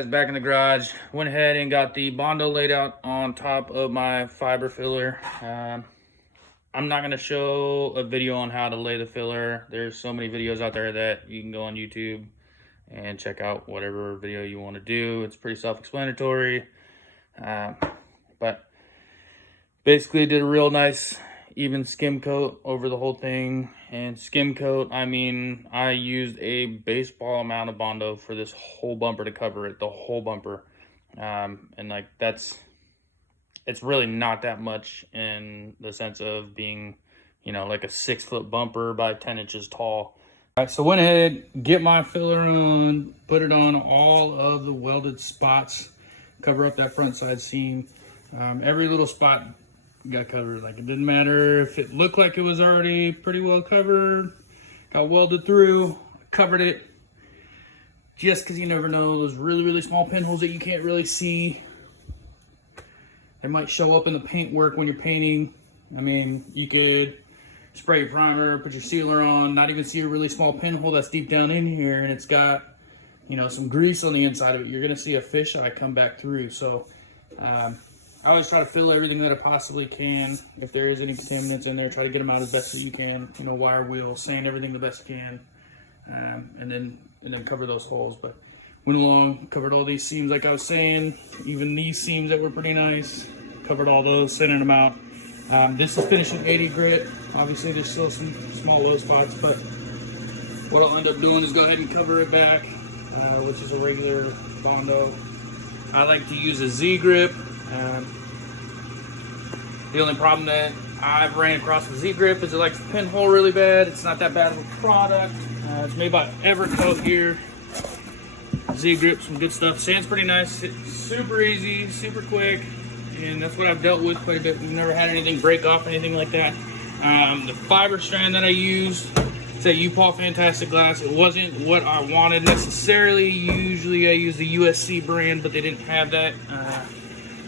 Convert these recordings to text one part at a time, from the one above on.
guys, back in the garage. Went ahead and got the Bondo laid out on top of my fiber filler. I'm not going to show a video on how to lay the filler. There's so many videos out there that you can go on YouTube and check out whatever video you want to do. It's pretty self-explanatory. But basically did a real nice even skim coat over the whole thing. And skim coat, I mean, I used a baseball amount of Bondo for this whole bumper to cover it, the whole bumper. And like it's really not that much in the sense of being, you know, like a 6-foot bumper by 10 inches tall. All right, so went ahead, get my filler on, put it on all of the welded spots, cover up that front side seam. Every little spot got covered. Like, it didn't matter if it looked like it was already pretty well covered, got welded through, covered it, just because you never know, those really small pinholes that you can't really see, they might show up in the paint work when you're painting. I mean, you could spray your primer, put your sealer on, not even see a really small pinhole that's deep down in here, and it's got, you know, some grease on the inside of it. You're gonna see a fisheye come back through. So I always try to fill everything that I possibly can. If there is any contaminants in there, try to get them out as best as you can. You know, wire wheel, sand everything the best you can, and then cover those holes. But went along, covered all these seams like I was saying, even these seams that were pretty nice. Covered all those, sanding them out. This is finishing 80 grit. Obviously, there's still some small low spots, but what I'll end up doing is go ahead and cover it back, which is a regular Bondo. I like to use a Z grip. The only problem that I've ran across with Z grip is it likes to pinhole really bad. It's not that bad of a product. It's made by Evercoat here. Z grip, some good stuff. Sand's pretty nice. It's super easy, super quick, and that's what I've dealt with quite a bit. We've never had anything break off, anything like that. The fiber strand that I used, it's a U-Paul Fantastic Glass. It wasn't what I wanted necessarily. Usually I use the USC brand, but they didn't have that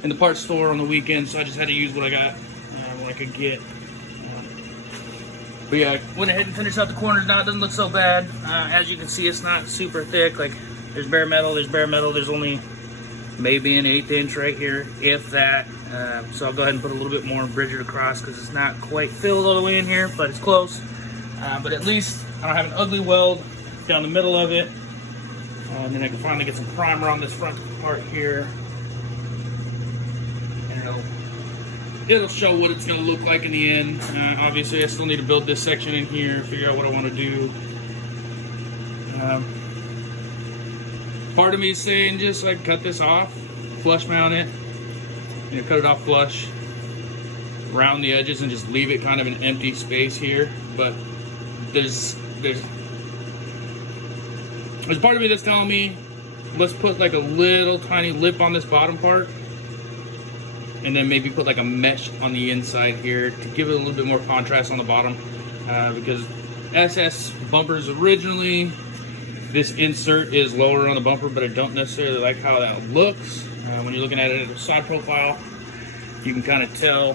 in the parts store on the weekend, so I just had to use what I got, what I could get. But yeah, I went ahead and finished out the corners now. It doesn't look so bad. As you can see, it's not super thick. Like, there's bare metal, there's only maybe an 1/8 inch right here, if that. So I'll go ahead and put a little bit more and bridge it across because it's not quite filled all the way in here, but it's close. But at least I don't have an ugly weld down the middle of it. And then I can finally get some primer on this front part here. It'll show what it's going to look like in the end. Obviously, I still need to build this section in here, figure out what I want to do. Part of me is saying just like cut this off, flush mount it, you know, cut it off flush, round the edges, and just leave it kind of an empty space here. But there's part of me that's telling me let's put like a little tiny lip on this bottom part, and then maybe put like a mesh on the inside here to give it a little bit more contrast on the bottom, because SS bumpers originally, this insert is lower on the bumper, but I don't necessarily like how that looks. When you're looking at it at a side profile, you can kind of tell.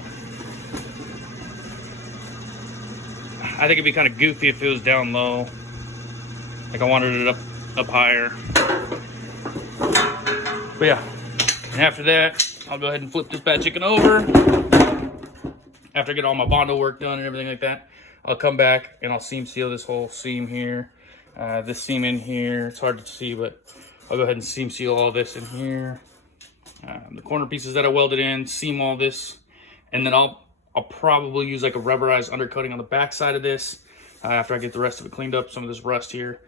I think it'd be kind of goofy if it was down low. Like I wanted it up higher. But yeah, and after that, I'll go ahead and flip this bad chicken over. After I get all my Bondo work done and everything like that, I'll come back and I'll seam seal this whole seam here. This seam in here, it's hard to see, but I'll go ahead and seam seal all this in here. The corner pieces that I welded in, seam all this, and then I'll probably use like a rubberized undercoating on the back side of this after I get the rest of it cleaned up, some of this rust here.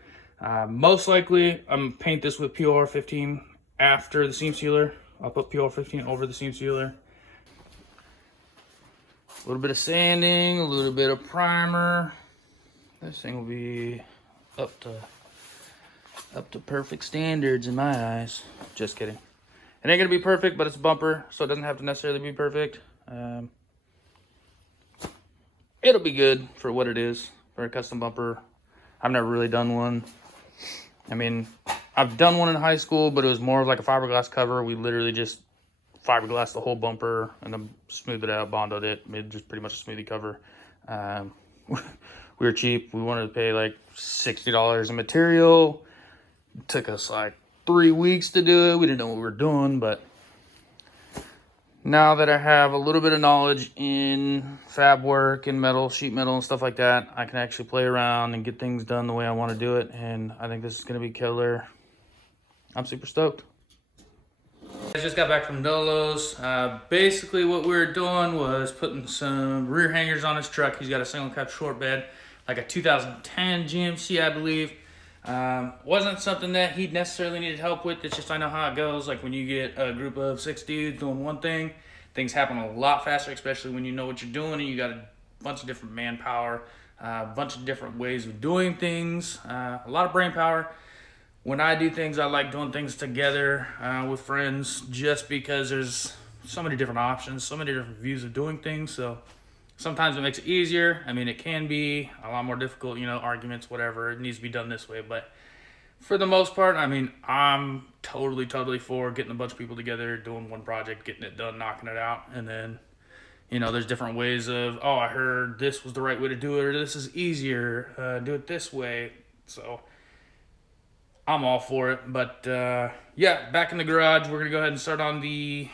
Most likely, I'm gonna paint this with POR 15 after the seam sealer. I'll put POR 15 over the seam sealer. A little bit of sanding, a little bit of primer. This thing will be up to perfect standards in my eyes. Just kidding. It ain't gonna be perfect, but it's a bumper, so it doesn't have to necessarily be perfect. It'll be good for what it is, for a custom bumper. I've never really done one. I mean, I've done one in high school, but it was more of like a fiberglass cover. We literally just fiberglassed the whole bumper and then smoothed it out, bondoed it, made just pretty much a smoothie cover. We were cheap. We wanted to pay like $60 in material. It took us like 3 weeks to do it. We didn't know what we were doing, but now that I have a little bit of knowledge in fab work and metal, sheet metal and stuff like that, I can actually play around and get things done the way I want to do it. And I think this is going to be killer. I'm super stoked. I just got back from Nolo's. Basically what we were doing was putting some rear hangers on his truck. He's got a single cab short bed, like a 2010 GMC, I believe. Wasn't something that he necessarily needed help with. It's just I know how it goes. Like when you get a group of 6 dudes doing one thing, things happen a lot faster, especially when you know what you're doing and you got a bunch of different manpower, a bunch of different ways of doing things, a lot of brain power. When I do things, I like doing things together with friends, just because there's so many different options, so many different views of doing things. So sometimes it makes it easier. I mean, it can be a lot more difficult, you know, arguments, whatever. It needs to be done this way. But for the most part, I mean, I'm totally for getting a bunch of people together, doing one project, getting it done, knocking it out. And then, you know, there's different ways of, oh, I heard this was the right way to do it, or this is easier, do it this way. So I'm all for it. But yeah, back in the garage, we're gonna go ahead and start on the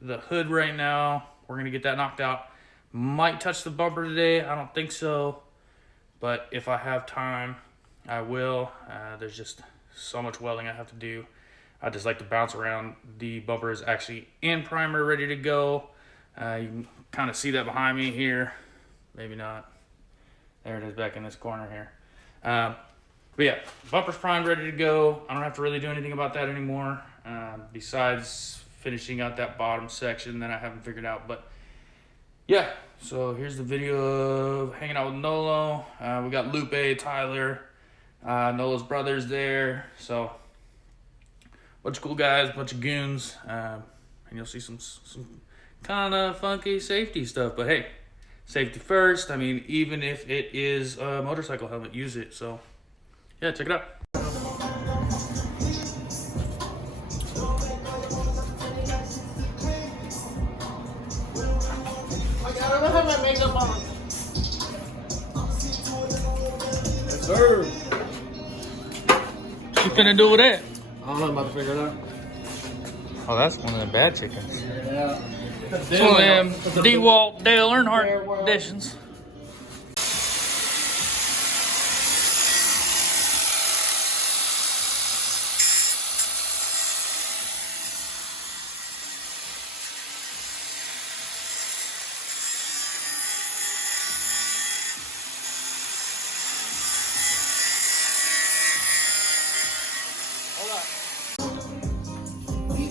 hood right now. We're gonna get that knocked out. Might touch the bumper today. I don't think so, but if I have time, I will. There's just so much welding I have to do. I just like to bounce around. The bumper is actually in primer, ready to go. You can kind of see that behind me here. Maybe not. There it is back in this corner here. But yeah, bumper's primed, ready to go. I don't have to really do anything about that anymore, besides finishing out that bottom section that I haven't figured out. But yeah, so here's the video of hanging out with Nolo. We got Lupe, Tyler, Nolo's brothers there. So bunch of cool guys, bunch of goons, and you'll see some kind of funky safety stuff. But hey, safety first. I mean, even if it is a motorcycle helmet, use it. So yeah, check it out. I don't have my makeup on. Yes, sir. What you finna do with that? I don't know, I'm about to figure it out. Oh, that's one of the bad chickens. Yeah. It's one of them DeWalt Dale Earnhardt editions.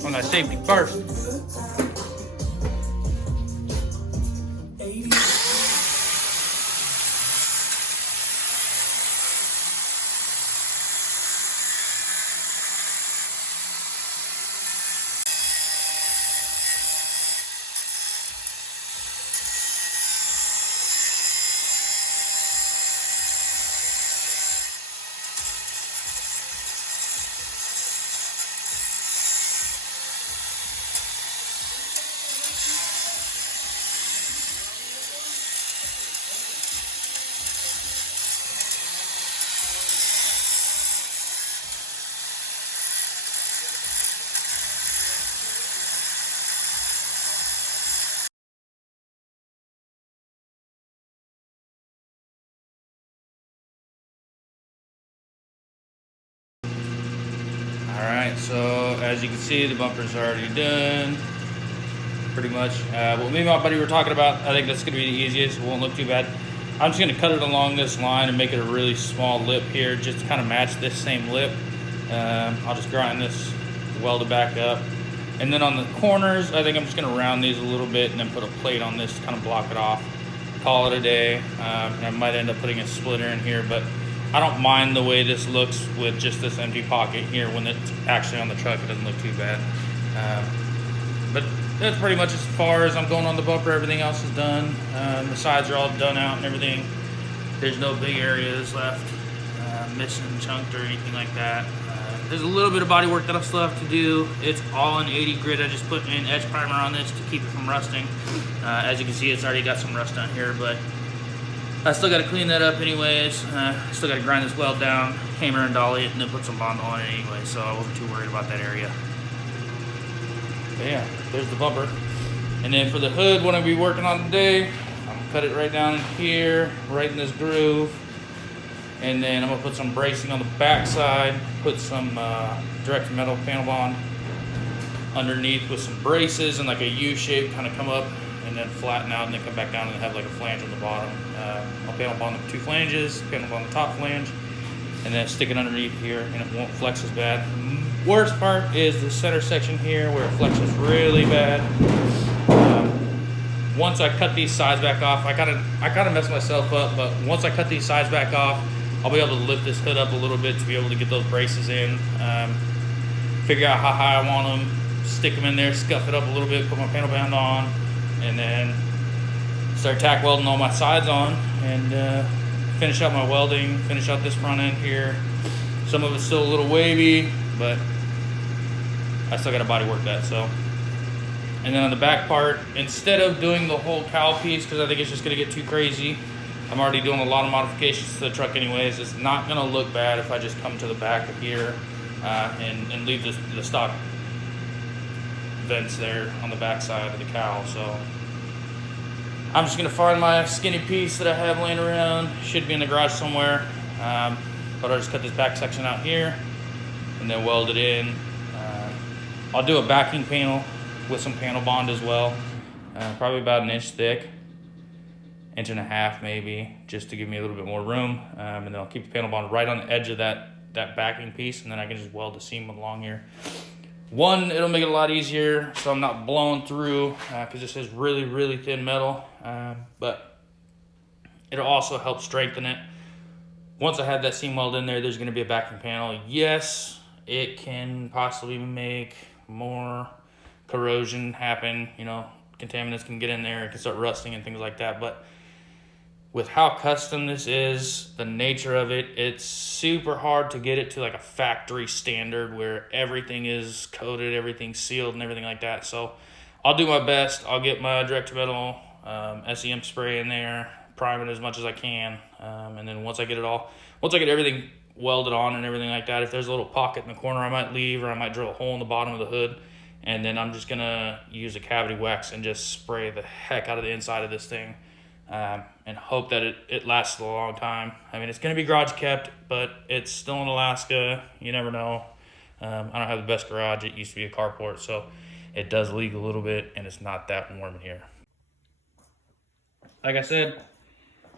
On that safety first. Alright, so as you can see, the bumper's already done. Pretty much. What me and my buddy were talking about, I think that's going to be the easiest. It won't look too bad. I'm just going to cut it along this line and make it a really small lip here, just to kind of match this same lip. I'll just grind this, weld it back up. And then on the corners, I think I'm just going to round these a little bit and then put a plate on this to kind of block it off. Call it a day. I might end up putting a splitter in here, but I don't mind the way this looks with just this empty pocket here. When it's actually on the truck, it doesn't look too bad. But that's pretty much as far as I'm going on the bumper. Everything else is done. The sides are all done out and everything. There's no big areas left, missing, chunked, or anything like that. There's a little bit of body work that I still have to do. It's all in 80 grit. I just put an edge primer on this to keep it from rusting. As you can see, it's already got some rust on here, but I still got to clean that up anyways. Still got to grind this weld down, hammer and dolly it and then put some Bondo on it anyway, so I wasn't too worried about that area. But yeah, there's the bumper. And then for the hood, what I'm gonna be working on today, I'm gonna cut it right down in here, right in this groove. And then I'm gonna put some bracing on the back side, put some direct metal panel bond underneath with some braces and like a U shape, kind of come up and then flatten out and then come back down and have like a flange on the bottom. I'll panel bond the 2 flanges, panel bond the top flange, and then stick it underneath here and it won't flex as bad. Worst part is the center section here where it flexes really bad. Once I cut these sides back off, I kind of messed myself up, but once I cut these sides back off, I'll be able to lift this hood up a little bit to be able to get those braces in, figure out how high I want them, stick them in there, scuff it up a little bit, put my panel band on, and then start tack welding all my sides on and finish out my welding, finish out this front end here. Some of it's still a little wavy, but I still got to body work that. So, and then on the back part, instead of doing the whole cowl piece, because I think it's just going to get too crazy, I'm already doing a lot of modifications to the truck anyways. It's not going to look bad if I just come to the back of here and leave the stock vents there on the back side of the cowl. So I'm just going to find my skinny piece that I have laying around. Should be in the garage somewhere. But I'll just cut this back section out here and then weld it in. I'll do a backing panel with some panel bond as well. Probably about 1 inch thick. 1.5 inches maybe, just to give me a little bit more room. And then I'll keep the panel bond right on the edge of that backing piece, and then I can just weld the seam along here. One, it'll make it a lot easier so I'm not blowing through because this is really, really thin metal. But it'll also help strengthen it. Once I have that seam weld in there, there's going to be a backing panel. Yes, it can possibly make more corrosion happen. You know, contaminants can get in there, it can start rusting and things like that. But with how custom this is, the nature of it, it's super hard to get it to like a factory standard where everything is coated, everything's sealed and everything like that. So I'll do my best. I'll get my direct metal SEM spray in there, prime it as much as I can. And then once I get everything welded on and everything like that, if there's a little pocket in the corner I might leave, or I might drill a hole in the bottom of the hood. And then I'm just gonna use a cavity wax and just spray the heck out of the inside of this thing. And hope that it lasts a long time. I mean, it's going to be garage kept, but it's still in Alaska. You never know. I don't have the best garage. It used to be a carport, so it does leak a little bit, and it's not that warm in here. Like I said,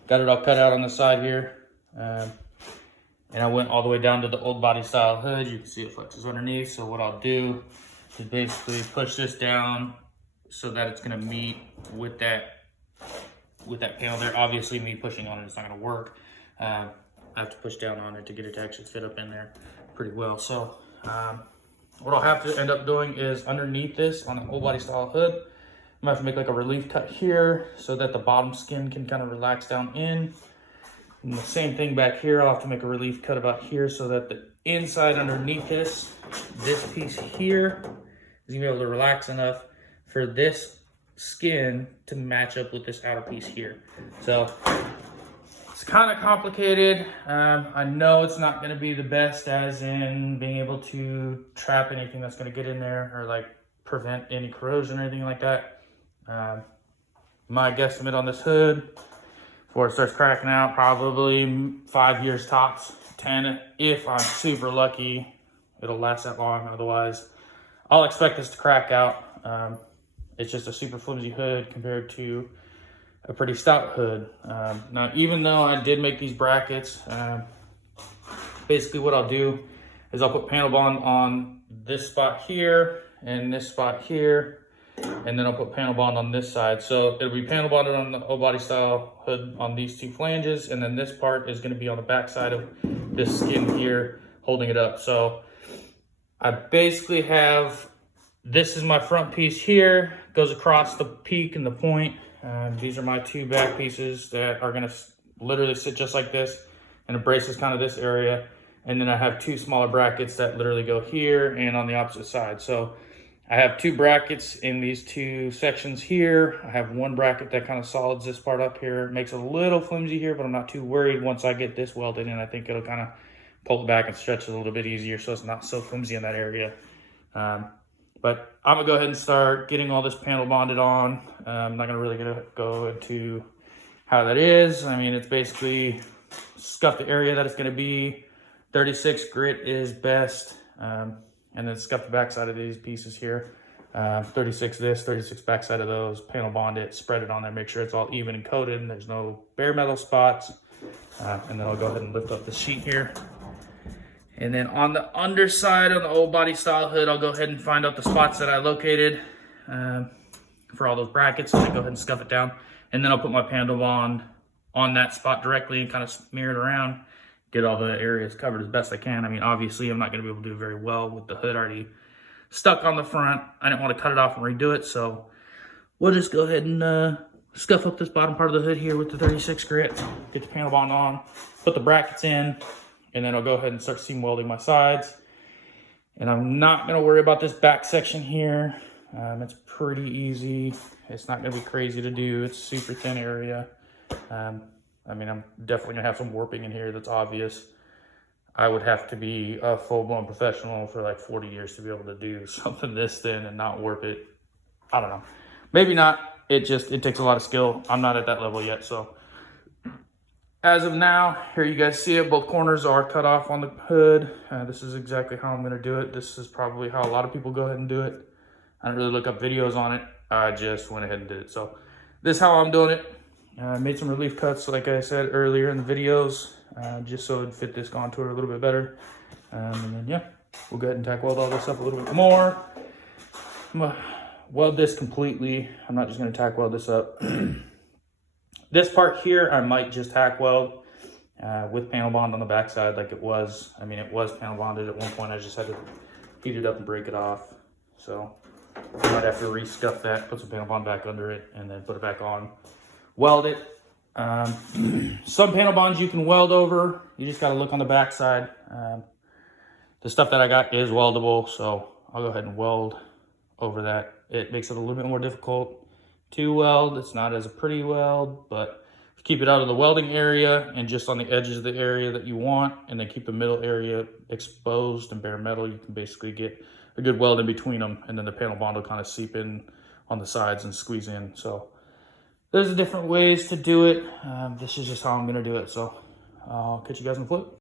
got it all cut out on the side here. And I went all the way down to the old body style hood. You can see it flexes underneath. So what I'll do is basically push this down so that it's going to meet with that panel there. Obviously me pushing on it, it's not going to work. I have to push down on it to get it to actually fit up in there pretty well. So what I'll have to end up doing is underneath this on an old body style hood, I'm gonna have to make like a relief cut here so that the bottom skin can kind of relax down in. And the same thing back here, I'll have to make a relief cut about here so that the inside underneath this piece here is gonna be able to relax enough for this skin to match up with this outer piece here. So it's kind of complicated. I know it's not going to be the best as in being able to trap anything that's going to get in there or like prevent any corrosion or anything like that. My guesstimate on this hood before it starts cracking out, probably 5 years tops, 10 if I'm super lucky. It'll last that long. Otherwise I'll expect this to crack out. It's just a super flimsy hood compared to a pretty stout hood. Now, even though I did make these brackets, basically what I'll do is I'll put panel bond on this spot here and this spot here, and then I'll put panel bond on this side. So it'll be panel bonded on the old body style hood on these 2 flanges, and then this part is going to be on the back side of this skin here holding it up. So I basically have, this is my front piece here, goes across the peak and the point. These are my 2 back pieces that are gonna literally sit just like this, and it braces kind of this area. And then I have 2 smaller brackets that literally go here and on the opposite side. So I have 2 brackets in these 2 sections here. I have 1 bracket that kind of solids this part up here. It makes it a little flimsy here, but I'm not too worried. Once I get this welded in, I think it'll kind of pull it back and stretch it a little bit easier so it's not so flimsy in that area. But I'm gonna go ahead and start getting all this panel bonded on. I'm not gonna really go into how that is. I mean, it's basically scuff the area that it's gonna be. 36 grit is best. And then scuff the backside of these pieces here. 36 this, 36 backside of those, panel bond it, spread it on there, make sure it's all even and coated and there's no bare metal spots. And then I'll go ahead and lift up the sheet here. And then on the underside of the old body style hood, I'll go ahead and find out the spots that I located for all those brackets, and then go ahead and scuff it down. And then I'll put my panel bond on that spot directly and kind of smear it around, get all the areas covered as best I can. I mean, obviously I'm not gonna be able to do very well with the hood already stuck on the front. I didn't want to cut it off and redo it, so we'll just go ahead and scuff up this bottom part of the hood here with the 36 grit, get the panel bond on, put the brackets in, and then I'll go ahead and start seam welding my sides. And I'm not going to worry about this back section here. It's pretty easy. It's not going to be crazy to do. It's super thin area. I mean, I'm definitely going to have some warping in here that's obvious. I would have to be a full-blown professional for like 40 years to be able to do something this thin and not warp it. I don't know. Maybe not. It takes a lot of skill. I'm not at that level yet. So as of now, here you guys see it. Both corners are cut off on the hood. This is exactly how I'm going to do it. This is probably how a lot of people go ahead and do it. I didn't really look up videos on it. I just went ahead and did it. So this is how I'm doing it. I made some relief cuts, like I said earlier in the videos, just so it'd fit this contour a little bit better. And then, yeah, we'll go ahead and tack weld all this up a little bit more. I'm gonna weld this completely. I'm not just gonna tack weld this up. This part here, I might just tack weld with panel bond on the backside like it was. I mean, it was panel bonded at one point. I just had to heat it up and break it off. So I might have to re-scuff that, put some panel bond back under it, and then put it back on. Weld it. Some panel bonds you can weld over. You just got to look on the back side. The stuff that I got is weldable, so I'll go ahead and weld over that. It makes it a little bit more difficult to weld. It's not as a pretty weld, but keep it out of the welding area and just on the edges of the area that you want, and then keep the middle area exposed and bare metal. You can basically get a good weld in between them, and then the panel bond will kind of seep in on the sides and squeeze in. So there's different ways to do it. This is just how I'm going to do it. So I'll catch you guys in the flip.